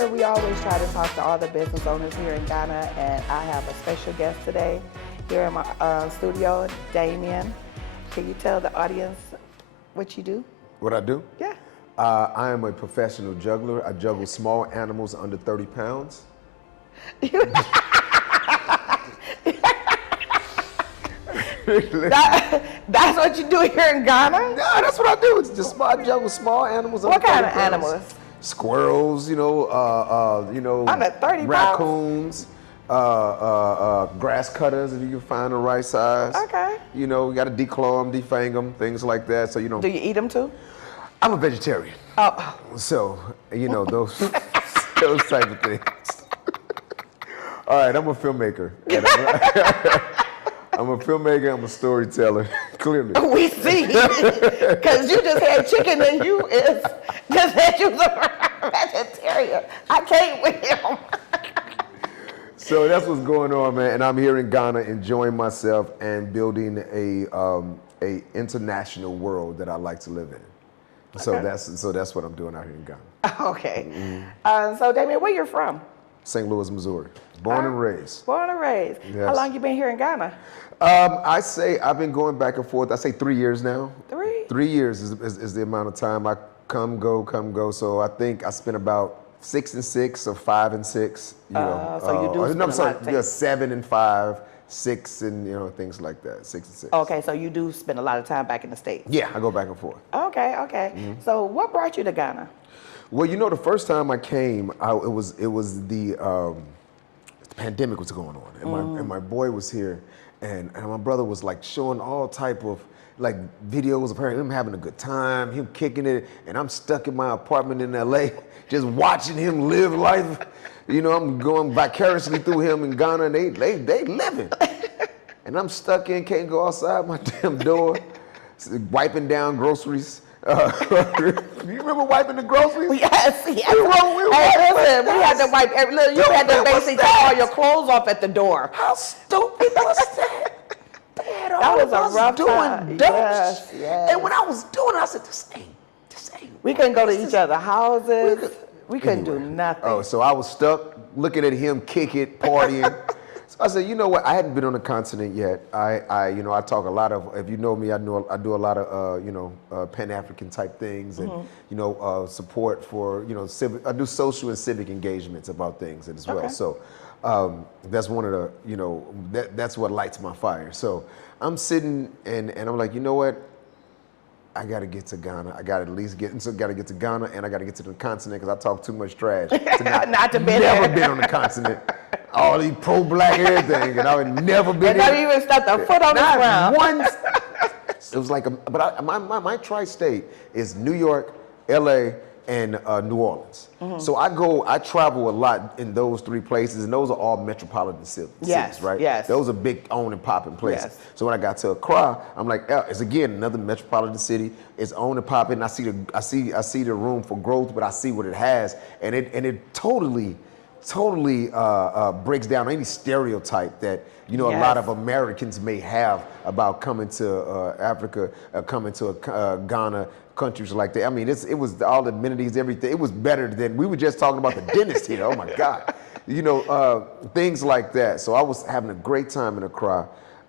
here, we always try to talk to all the business owners here in Ghana, and I have a special guest today here in my studio, Damien. Can you tell the audience what you do? What I do? Yeah. I am a professional juggler. I juggle small animals under 30 pounds. That's what you do here in Ghana? No, that's what I do. It's just I juggle small animals. What kind under 30 of pounds. animals? Squirrels, Under 30 raccoons, grass cutters if you can find the right size. Okay. You got to declaw them, defang them, things like that. So Do you eat them too? I'm a vegetarian. Oh. So those those type of things. All right, I'm a filmmaker. I'm a filmmaker, I'm a storyteller, clearly. We see, because you just had chicken and you just said you was a vegetarian. I can't with him. So that's what's going on, man. And I'm here in Ghana enjoying myself and building a international world that I like to live in. So that's what I'm doing out here in Ghana. Okay. Mm-hmm. So Damien, where you from? St. Louis, Missouri. Born and raised. Born and raised. Yes. How long you been here in Ghana? I say I've been going back and forth. I say 3 years now. 3? 3 years is the amount of time I come, go. So I think I spent about 6 and 6 or 5 and 6. So you do spend a lot of time. 7 and 5, 6 and things like that. 6 and 6. Okay, so you do spend a lot of time back in the States. Yeah, I go back and forth. Okay. Mm-hmm. So what brought you to Ghana? Well, the first time I came, it was the pandemic was going on, and my boy was here, and my brother was like showing all type of like videos of him having a good time, him kicking it, and I'm stuck in my apartment in LA, just watching him live life. I'm going vicariously through him in Ghana, and they living, and I'm stuck in, can't go outside my damn door, wiping down groceries. You remember wiping the groceries? Yes. We had to wipe every little. You had to basically take all your clothes off at the door. How stupid was that? That was a rough time. Yes. And when I was doing it, I said, this ain't. We couldn't go to each other's houses. We couldn't do nothing. Oh, so I was stuck looking at him kick it, partying. So I said, you know what? I hadn't been on the continent yet. I talk a lot of. If you know me, I do a lot of Pan-African type things, and support for civic. I do social and civic engagements about things as well. Okay. So that's one of the that's what lights my fire. So I'm sitting and I'm like, you know what? I got to get to Ghana. I got to at least get to Ghana, and I got to get to the continent because I talk too much trash to not to be never there. been on the continent. All these pro-black everything, and I would never been. And not even stepped a foot on the ground. Once. It was like, my tri-state is New York, LA, and New Orleans. Mm-hmm. So I travel a lot in those 3 places, and those are all metropolitan cities, right? Yes. Those are big owned and popping places. Yes. So when I got to Accra, I'm like, it's again another metropolitan city. It's owned and popping. I see the room for growth, but I see what it has, and it totally breaks down any stereotype that a lot of Americans may have about coming to Africa, coming to Ghana, countries like that. I mean, it was all the amenities, everything. It was better than we were just talking about the dentist here. Oh my God, things like that. So I was having a great time in Accra,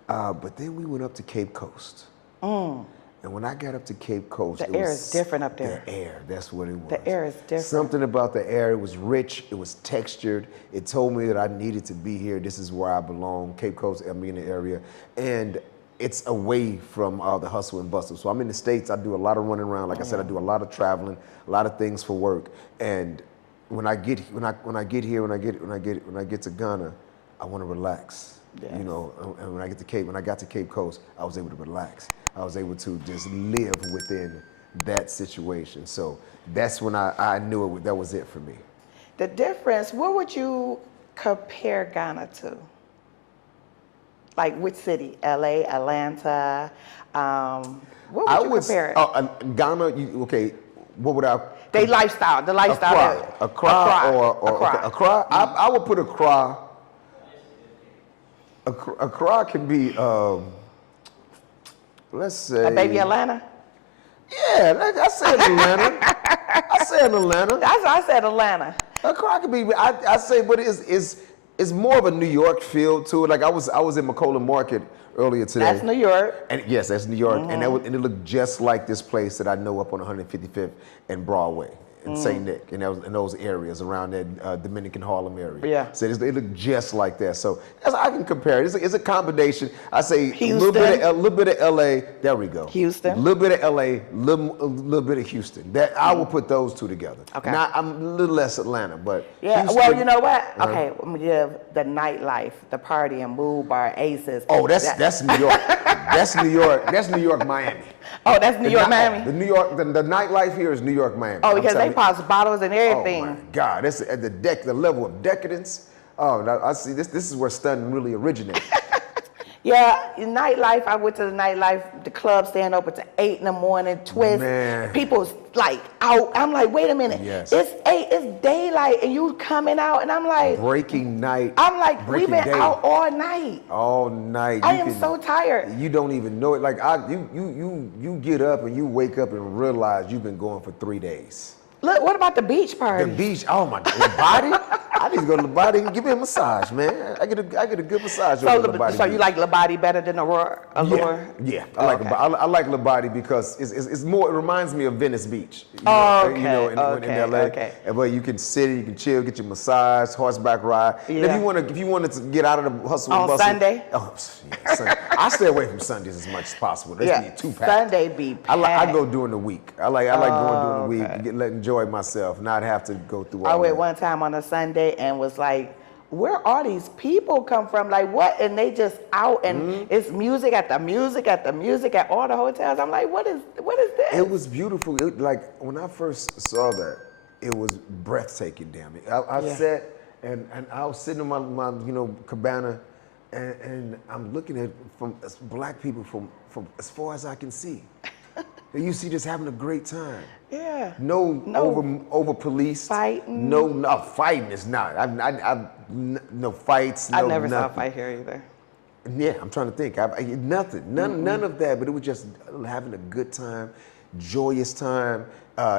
but then we went up to Cape Coast. And when I got up to Cape Coast, the air is different up there. The air, that's what it was. The air is different. Something about the air, it was rich, it was textured. It told me that I needed to be here. This is where I belong. Cape Coast, I'm in the area. And it's away from all the hustle and bustle. So I'm in the States, I do a lot of running around. Like I said, I do a lot of traveling, a lot of things for work. And when I get to Ghana, I want to relax. Yes. And when I got to Cape Coast, I was able to relax. I was able to just live within that situation. So that's when I knew that was it for me. The difference, what would you compare Ghana to? Like which city? LA, Atlanta? What would you compare it? Ghana, what would I? The lifestyle. Accra. Accra. I would put Accra. Accra can be, let's say. A baby Atlanta? Yeah, I said Atlanta. I said Atlanta. I said Atlanta. Accra could be. I say, but it's more of a New York feel to it. Like I was in McCollum Market earlier today. That's New York. And yes, that's New York, and it looked just like this place that I know up on 155th and Broadway. In St. Nick, and in those areas around that Dominican Harlem area. Yeah. So it look just like that. So I can compare it. It's a combination. I say a Houston. little bit of LA. There we go. Houston. A little bit of LA, little bit of Houston. That I will put those two together. Okay. Now I'm a little less Atlanta, but Yeah. Houston, Well, you know what? Okay, I'm gonna give the nightlife, the party and mood bar, Aces. Oh, that's New York. That's New York. That's New York, Miami. Oh, that's New York, Miami. The New York, the nightlife here is New York, Miami. Oh, because they pass bottles and everything. Oh my God, that's at the level of decadence. Oh, now I see this. This is where stunning really originated. Yeah, nightlife. I went to the nightlife. The club staying open to 8 in the morning. Twist. Man. People's like out. I'm like, wait a minute. Yes. It's 8. It's daylight, and you coming out, and I'm like, Breaking night. I'm like, we've breaking been day. out all night. All night. I am so tired. You don't even know it. Like you get up and you wake up and realize you've been going for 3 days. Look, what about the beach party? The beach. Oh my God. Labadi? I need to go to Labadi and give me a massage, man. I get a good massage over Labadi. So you like Labadi better than Allure? Yeah. I like Labadi because it's more. It reminds me of Venice Beach. In LA. Okay. But you can sit, you can chill, get your massage, horseback ride. Yeah. And if you wanted to get out of the hustle and On bustle. Sunday? Oh, yeah, Sunday. I stay away from Sundays as much as possible. They be too packed. Sunday be packed. I go during the week. I like going during the week, enjoy myself, not have to go through all I went that. one time on a Sunday and was like, where are these people come from? Like what? And they just out and it's music at the music at the music at all the hotels. I'm like, what is this? It was beautiful. Like when I first saw that, it was breathtaking. Damn it! I sat and I was sitting in my cabana, and I'm looking at black people from as far as I can see. You see, just having a great time. Yeah. No. over policed. Fighting. No, fighting is not. No fights. I no never saw a nothing. fight here either. Yeah, I'm trying to think. Nothing. None of that. But it was just having a good time, joyous time,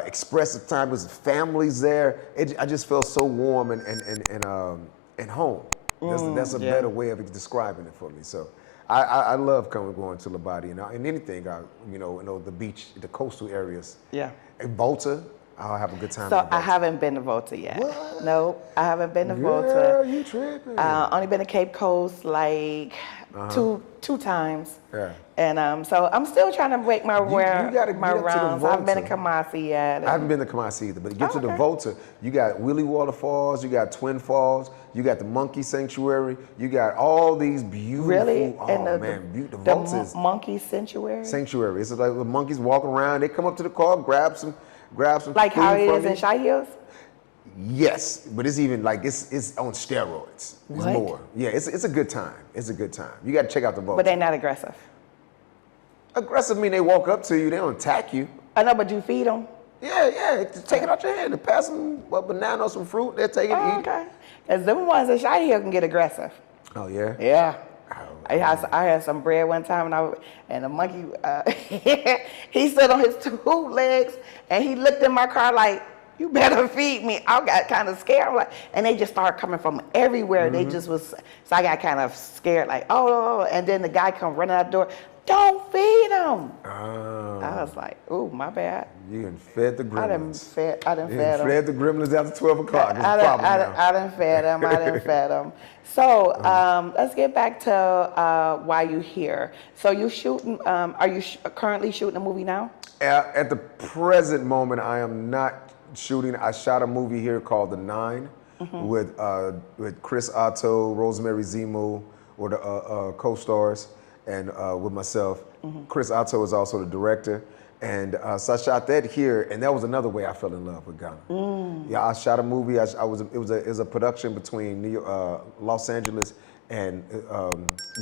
expressive time. There was families there. I just felt so warm and home. That's a better way of describing it for me. So. I love going to Labadi and anything, the beach, the coastal areas. Yeah. And Volta, I'll have a good time. So I haven't been to Volta yet. What? No, I haven't been to Volta. Girl, you tripping. Only been to Cape Coast like two times. Yeah. And so I'm still trying to make my rounds. I haven't been to Volta. Kamasi yet. I haven't been to Kamasi either, but get to the Volta, you got Willie Waterfalls, you got Twin Falls, you got the Monkey Sanctuary, you got all these beautiful. Really? The Volta is Monkey Sanctuary. Sanctuary. It's like the monkeys walking around. They come up to the car, grab some. Like how it is you. in Shy Hills. Yes, but it's even like it's on steroids. It's What? more. Yeah, it's a good time. It's a good time. You got to check out the Volta. But they're not aggressive. Aggressive mean they walk up to you, they don't attack you. I know, but you feed them. Yeah, take it out your hand. They pass them a banana or some fruit, they'll take it and eat. Okay. Because them ones in Shy Hill can get aggressive. Oh, yeah? Yeah. Oh, I had some bread one time, and the monkey, he stood on his 2 legs, and he looked in my car like, you better feed me. I got kind of scared. I'm like, and they just started coming from everywhere. They just was, so I got kind of scared, like, oh, and then the guy come running out the door, don't feed him. Oh. I was like, ooh, my bad. You done fed the gremlins. I done You fed done them. fed the gremlins after 12 o'clock. It's a problem now. I done fed them. I done fed them. So let's get back to why you here. So you shooting? Are you currently shooting a movie now? At the present moment, I am not shooting. I shot a movie here called The Nine with Chris Otto, Rosemary Zemo, were the co-stars, and with myself. Chris Otto is also the director. And so I shot that here, and that was another way I fell in love with Ghana. Yeah, I shot a movie. It was a production between Los Angeles and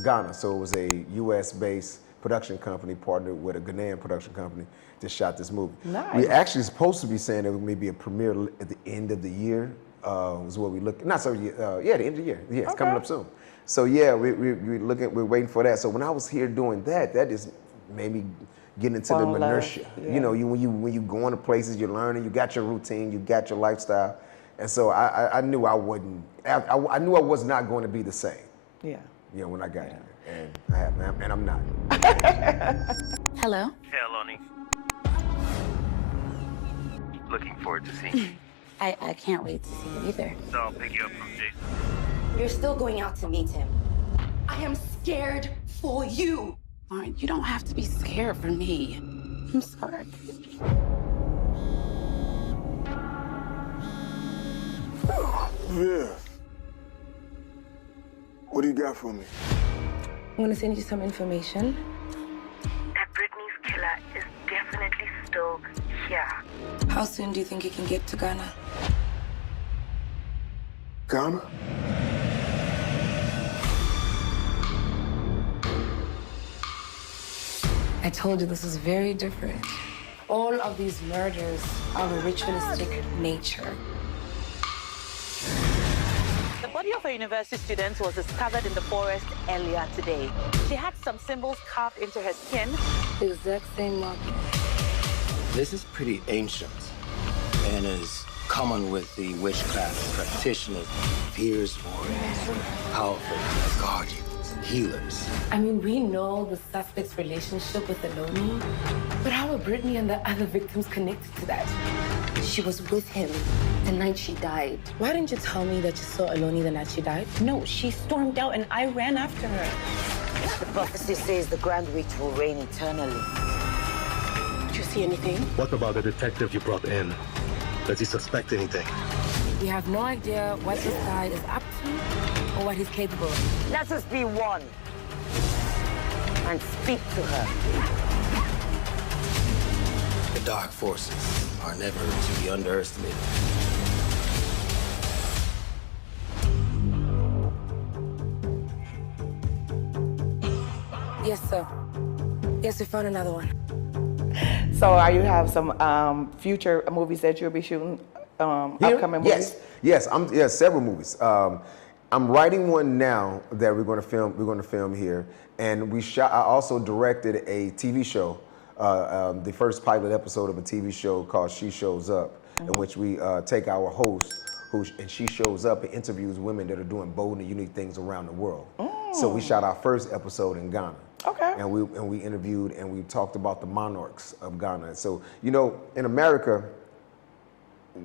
Ghana. So it was a U.S.-based production company partnered with a Ghanaian production company that shot this movie. Nice. We actually supposed to be saying it would maybe a premiere at the end of the year. Is what we look. Not so. The end of the year. Yeah, it's coming up soon. So yeah, we're waiting for that. So when I was here doing that, that just made me get into the minutia. You know, when you go into places, you're learning, you got your routine, you got your lifestyle. And so I knew I wouldn't, I knew I was not going to be the same. Yeah. You know, when I got here. And I'm not. Hello? Hey, Aloni. Looking forward to seeing you. I can't wait to see you either. So I'll pick you up from Jason. You're still going out to meet him. I am scared for you. Lauren, you don't have to be scared for me. I'm sorry. Yeah. What do you got for me? I'm gonna send you some information. That Britney's killer is definitely still here. How soon do you think you can get to Ghana? Ghana? I told you this is very different. All of these murders are of a ritualistic nature. The body of a university student was discovered in the forest earlier today. She had some symbols carved into her skin. The exact same mark. This is pretty ancient and is common with the witchcraft practitioners, fierce warriors, powerful guardians, healers. I mean, we know the suspect's relationship with Aloni, but how are Brittany and the other victims connected to that? She was with him the night she died. Why didn't you tell me that you saw Aloni the night she died? No, she stormed out and I ran after her. The prophecy says the Grand Witch will reign eternally. Did you see anything? What about the detective you brought in? Does he suspect anything? We have no idea what this guy is up to or what he's capable of. Let us be one and speak to her. The dark forces are never to be underestimated. Yes, sir. Yes, we found another one. So are you have some future movies that you'll be shooting, upcoming movies? Yes, several movies. I'm writing one now that we're going to film here, and I also directed a TV show, the first pilot episode of a TV show called She Shows Up, in which we take our host, and she shows up and interviews women that are doing bold and unique things around the world. So we shot our first episode in Ghana. Okay. And we interviewed and we talked about the monarchs of Ghana. So, you know, in America,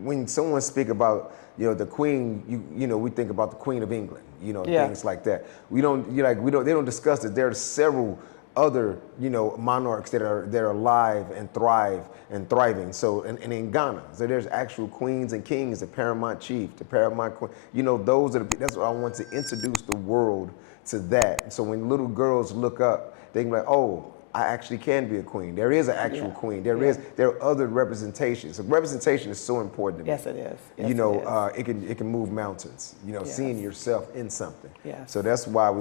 when someone speak about, you know, the Queen, you know, we think about the Queen of England, you know, things like that. They don't discuss that there are several other, you know, monarchs that are alive and thriving. So, and in Ghana, so there's actual queens and kings, the paramount chief, the paramount queen. You know, that's what I want to introduce the world to that. So when little girls look up, they can be like, oh, I actually can be a queen. There is an actual queen. There are other representations. So representation is so important to me. Yes, it is. Yes, you know, it can move mountains. You know, seeing yourself in something. Yes. So that's why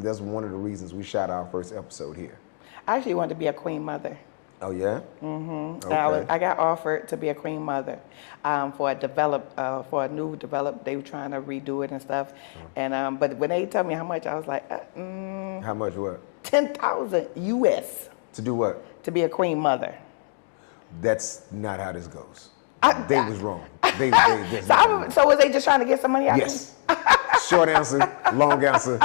that's one of the reasons we shot our first episode here. I actually wanted to be a queen mother. Oh yeah. Mm-hmm. Okay. I got offered to be a queen mother for a new develop. They were trying to redo it and stuff, and but when they told me how much, I was like, How much? What? 10,000 US To do what? to be a queen mother. That's not how this goes. They was wrong. So was they just trying to get some money out of me? Yes. Short answer, long answer.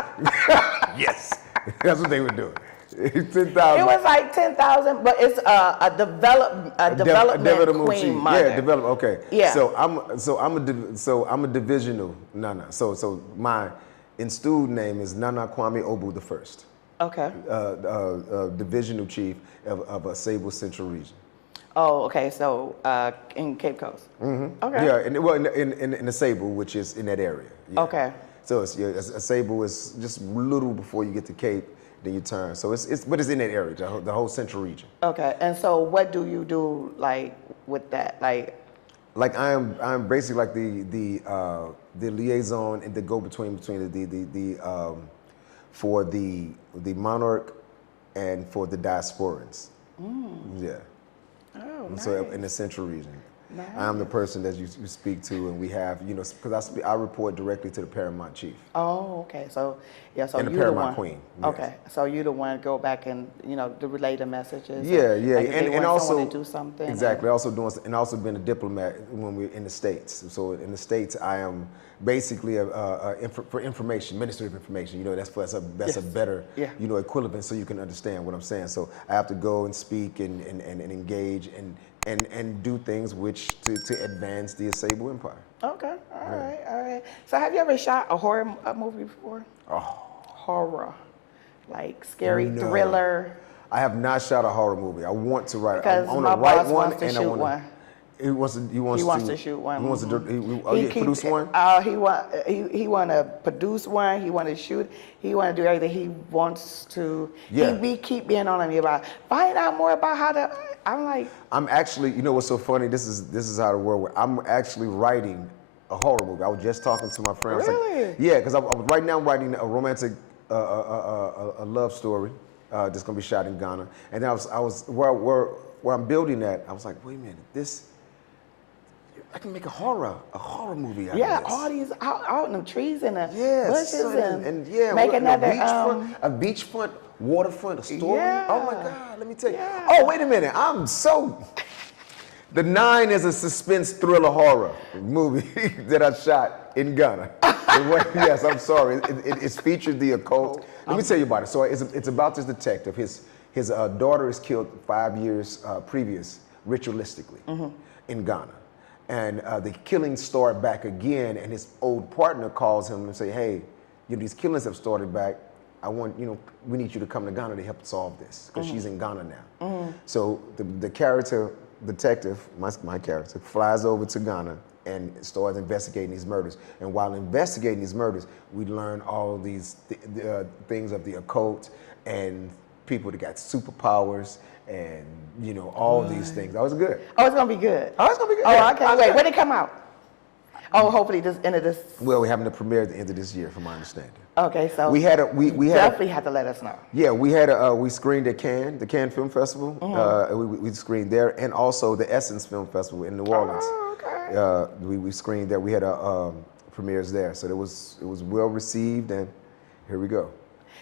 Yes. That's what they were doing. 10,000. It was like 10,000, but it's a development queen mother. Yeah, develop. Okay. Yeah. So I'm a divisional Nana. So my in-student name is Nana Kwame Obu the First. Okay. Divisional chief of a Sable Central region. Oh, okay. So in Cape Coast. Mm-hmm. Okay. Yeah, in the Sable, which is in that area. Yeah. Okay. So a Sable is just a little before you get to Cape, then you turn. So but it's in that area, the whole Central region. Okay. And so what do you do like with that? Like I'm basically like the liaison and the go-between between for the monarch and for the diasporans. Yeah. Oh, nice. So in the Central region. Nice. I'm the person that you speak to, and we have, you know, because I report directly to the Paramount Chief. Oh, okay. So, yeah, so and the you Paramount the one. Queen. Yes. Okay. So you the one go back and, you know, to relay the messages. Yeah, yeah. Like if they want also someone to do something. Exactly. Also been a diplomat when we're in the States. So in the States, I am basically for information, Ministry of Information. You know, that's a better, you know, equivalent, so you can understand what I'm saying. So I have to go and speak and engage and do things which to advance the Sable Empire. Okay. All right. So have you ever shot a horror movie before? Oh. Horror, like scary thriller. I have not shot a horror movie. I want to write. Because I want my to write boss one, wants to and shoot I want one. He wants to shoot one. He wants to produce one. He want to produce one. He want to shoot. He want to do everything. He wants to. Yeah. He keep being on me about find out more about how to. I'm like. I'm actually. You know what's so funny? This is how the world works. I'm actually writing a horror movie. I was just talking to my friend. Really? Like, yeah, because I'm right now writing a romantic a love story that's gonna be shot in Ghana. And then I was where I'm building that. I was like, wait a minute, I can make a horror movie out of this. All these out in the trees and the bushes and make another a beachfront, waterfront, a story. Yeah. Oh my God, let me tell you. Yeah. Oh, wait a minute, The 9 is a suspense thriller horror movie that I shot in Ghana. Yes, I'm sorry. It's featured the occult. Let me tell you about it. So it's about this detective. His daughter is killed 5 years previous, ritualistically, in Ghana. And the killings start back again, and his old partner calls him and say, hey, you know, these killings have started back. We need you to come to Ghana to help solve this, because she's in Ghana now. So the character, detective, my character, flies over to Ghana and starts investigating these murders. And while investigating these murders, we learn all these things of the occult and people that got superpowers and, you know, all these things. That was good. Oh, it's gonna be good. Oh, it's gonna be good. Oh, Yeah. I can't wait. When did it come out? Oh, hopefully this end of this. Well, we're having the premiere at the end of this year, from my understanding. Okay, so we definitely have to let us know. Yeah, we screened at Cannes, the Cannes Film Festival. We screened there, and also the Essence Film Festival in New Orleans. Oh, okay. We screened there. We had premieres there, so it was well received, and here we go.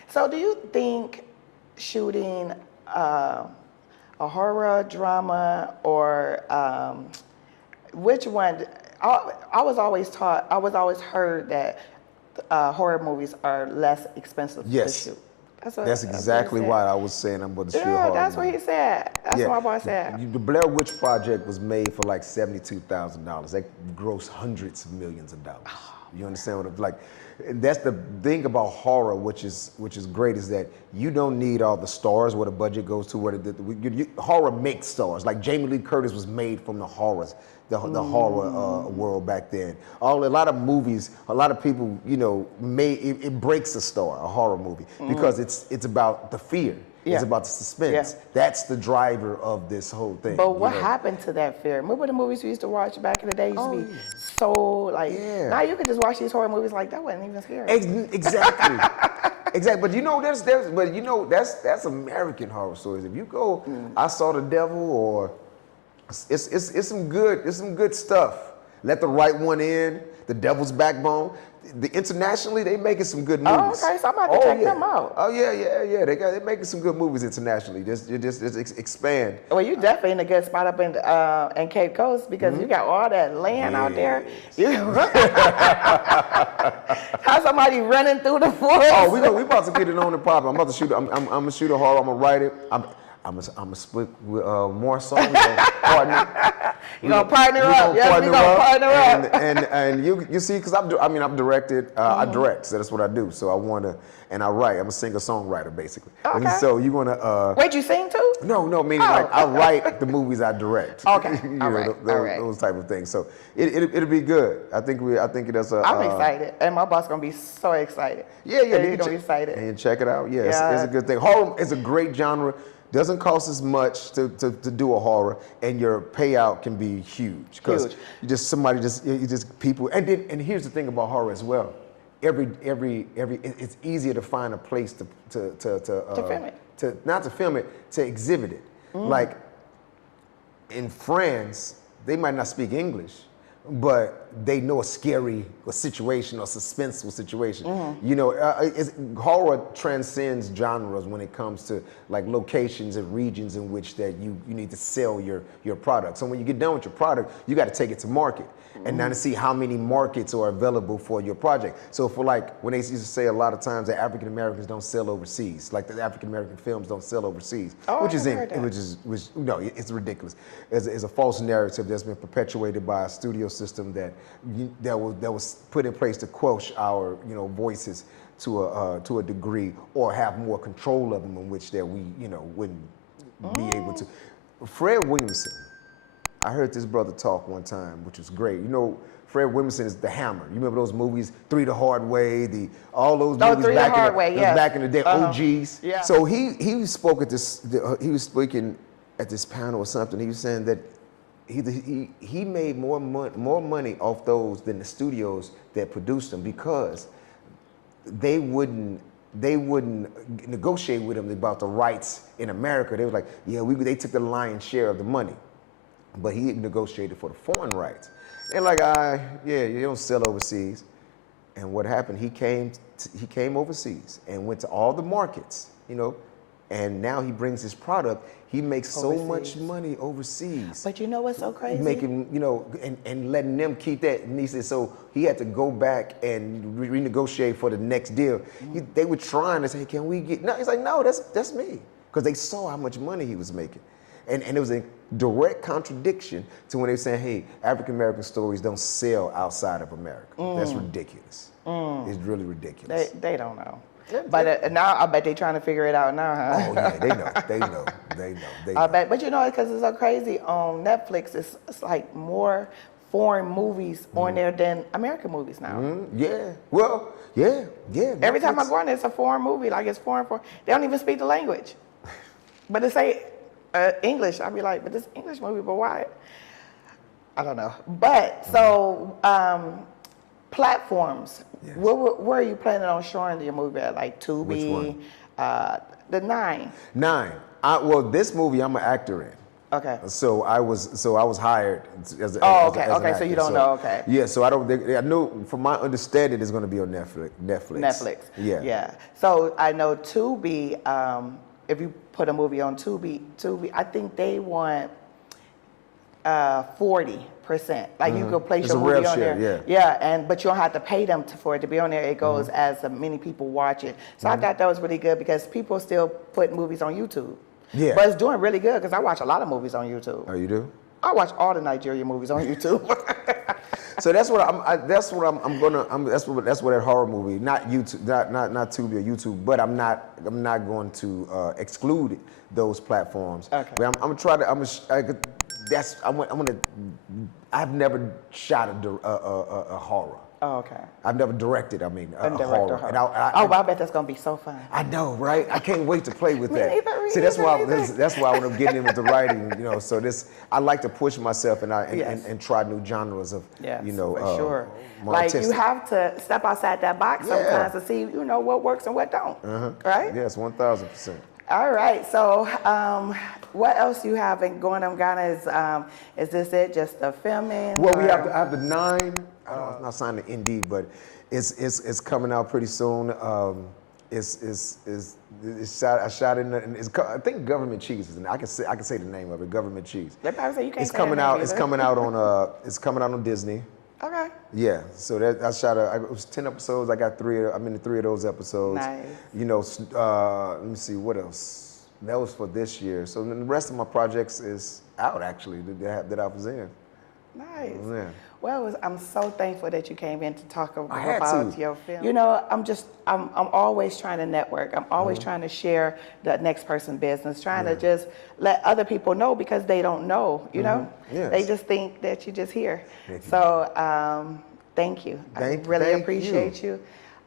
So, do you think shooting a horror drama or which one? I was always heard that horror movies are less expensive to shoot. That's exactly why I was saying I'm going to shoot a horror movie. That's what he said. That's what my boss said. The Blair Witch Project was made for like $72,000. That grossed hundreds of millions of dollars. You understand what I'm like? That's the thing about horror, which is great, is that you don't need all the stars where the budget goes to. Horror makes stars. Like Jamie Lee Curtis was made from the horrors. The horror world back then. A lot of movies, a lot of people, you know, it breaks a star, a horror movie, because it's about the fear. Yeah. It's about the suspense. Yeah. That's the driver of this whole thing. But what happened to that fear? Remember the movies we used to watch back in the day used to be so like, now you can just watch these horror movies like that wasn't even scary. Exactly. Exactly. But you know, that's American horror stories. If you go, I Saw the Devil, or it's some good stuff. Let the Right One In, The Devil's Backbone. Internationally, they making some good movies. Oh, okay, so I'm about to check them out. Oh yeah. They're making some good movies internationally. Just expand. Well, you definitely in a good spot up in Cape Coast, because you got all that land out there. How somebody running through the forest? Oh, we about to get it on the pop. I'm about to shoot. I'm gonna shoot a horror. I'm gonna write it. I'm gonna split with more songs. Partner. You gonna partner up? Yes, we gonna partner up. And you see, because I've directed. I direct, so that's what I do. So I wanna, and I write. I'm a singer-songwriter basically. Okay. And so you wanna. Wait, you sing too? No, meaning like I write the movies I direct. Okay. All right. Those type of things. So it'll be good. I think that's a. I'm excited, and my boss gonna be so excited. Yeah. He's gonna be excited. And check it out. Yeah, it's a good thing. Horror is a great genre. Doesn't cost as much to do a horror, and your payout can be huge. Because people, and here's the thing about horror as well. It's easier to find a place to film it. Not to film it, to exhibit it. Like in France, they might not speak English, but they know a scary situation or suspenseful situation. You know, horror transcends genres when it comes to like locations and regions in which that you need to sell your product. So when you get done with your product, you got to take it to market. And now to see how many markets are available for your project. So for like, when they used to say a lot of times that African Americans don't sell overseas, like the African American films don't sell overseas, which no, it's ridiculous. It's a false narrative that's been perpetuated by a studio system that was put in place to quash our voices to a degree, or have more control of them, in which that we wouldn't be able to. Fred Williamson. I heard this brother talk one time, which was great. You know, Fred Williamson is the Hammer. You remember those movies, Three the Hard Way, all those movies back in the day, OGs. Yeah. So he spoke at this. He was speaking at this panel or something. He was saying that he made more money off those than the studios that produced them, because they wouldn't negotiate with him about the rights in America. They was like, yeah, they took the lion's share of the money. But he negotiated for the foreign rights. And like, you don't sell overseas. And what happened? He came overseas and went to all the markets, and now he brings his product. He makes so much money overseas. But you know what's so crazy? Making, and letting them keep that. And he said, so he had to go back and renegotiate for the next deal. They were trying to say, can we get? No, he's like, no, that's me, because they saw how much money he was making. And it was a direct contradiction to when they were saying, hey, African American stories don't sell outside of America. That's ridiculous. It's really ridiculous. They don't know. But now I bet they're trying to figure it out now, huh? Oh yeah, they know. I bet, but because it's so crazy on Netflix, it's like more foreign movies on there than American movies now. Yeah, well, yeah. Every time I go on there, it's a foreign movie, like it's foreign. They don't even speak the language, but they say English. I'd be like, but this English movie, but why? I don't know. But so platforms. Yes. Where are you planning on showing your movie at? Like Tubi? Which one? The Nine. Well, this movie I'm an actor in. Okay. So I was hired as an okay. actor. So you don't know. Okay. Yeah. So I know, from my understanding, it's going to be on Netflix. Yeah. Yeah. So I know Tubi. If you put a movie on Tubi, I think they want 40%. Like you could place your movie on there. Yeah, but you don't have to pay them for it to be on there. It goes as many people watch it. So I thought that was really good, because people still put movies on YouTube. Yeah. But it's doing really good, because I watch a lot of movies on YouTube. Oh, you do? I watch all the Nigerian movies on YouTube. So that's what that's what that horror movie, not YouTube, not Tubi or YouTube, but I'm not going to exclude those platforms. Okay. But I'm gonna try to. I've never shot a horror. Oh, okay. I've never directed, a horror. And I bet that's gonna be so fun. I know, right? I can't wait to play with that. See, that's why I want to get in with the writing, So I like to push myself and try new genres of, for sure. More like artistic. You have to step outside that box sometimes to see, what works and what don't. Right? Yes, 1,000%. All right. So, what else you have going on Ghana? Is this it? Just the filming? Well, I have the 9. I'm not signed to ND, but it's coming out pretty soon. I shot in. I think Government Cheese is in it. I can say the name of it. Government Cheese. They probably say you can't. It's coming out. It's coming out on. It's coming out on Disney. Okay. Yeah. So I shot. It was 10 episodes. I got 3. I'm in 3 of those episodes. Nice. Let me see what else. That was for this year. So the rest of my projects is out actually that I was in. Nice. Yeah. Well, I'm so thankful that you came in to talk about your film. I'm always trying to network. I'm always trying to share the next person's business, trying to just let other people know, because they don't know, Yes. They just think that you're just here. So thank you. I really appreciate you.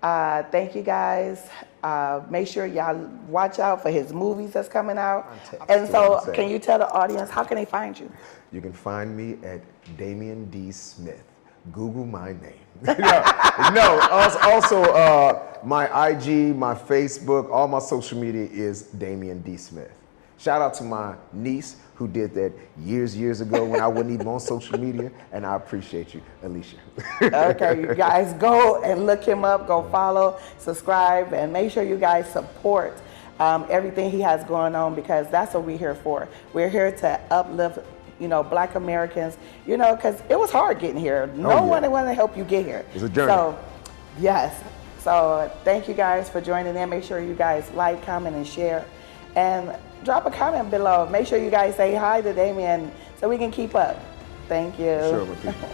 Thank you, guys. Make sure y'all watch out for his movies that's coming out. And so can you tell the audience, how can they find you? You can find me at Damien D. Smith. Google my name. Also, my IG, my Facebook, all my social media is Damien D. Smith. Shout out to my niece who did that years ago when I wasn't even on social media, and I appreciate you, Alicia. Okay, you guys go and look him up, go follow, subscribe, and make sure you guys support everything he has going on, because that's what we're here for. We're here to uplift, you know, Black Americans, you know, because it was hard getting here. No one wanted to help you get here. It's a journey. So, yes. So thank you guys for joining in. Make sure you guys like, comment, and share. And drop a comment below. Make sure you guys say hi to Damien so we can keep up. Thank you. Sure, my people.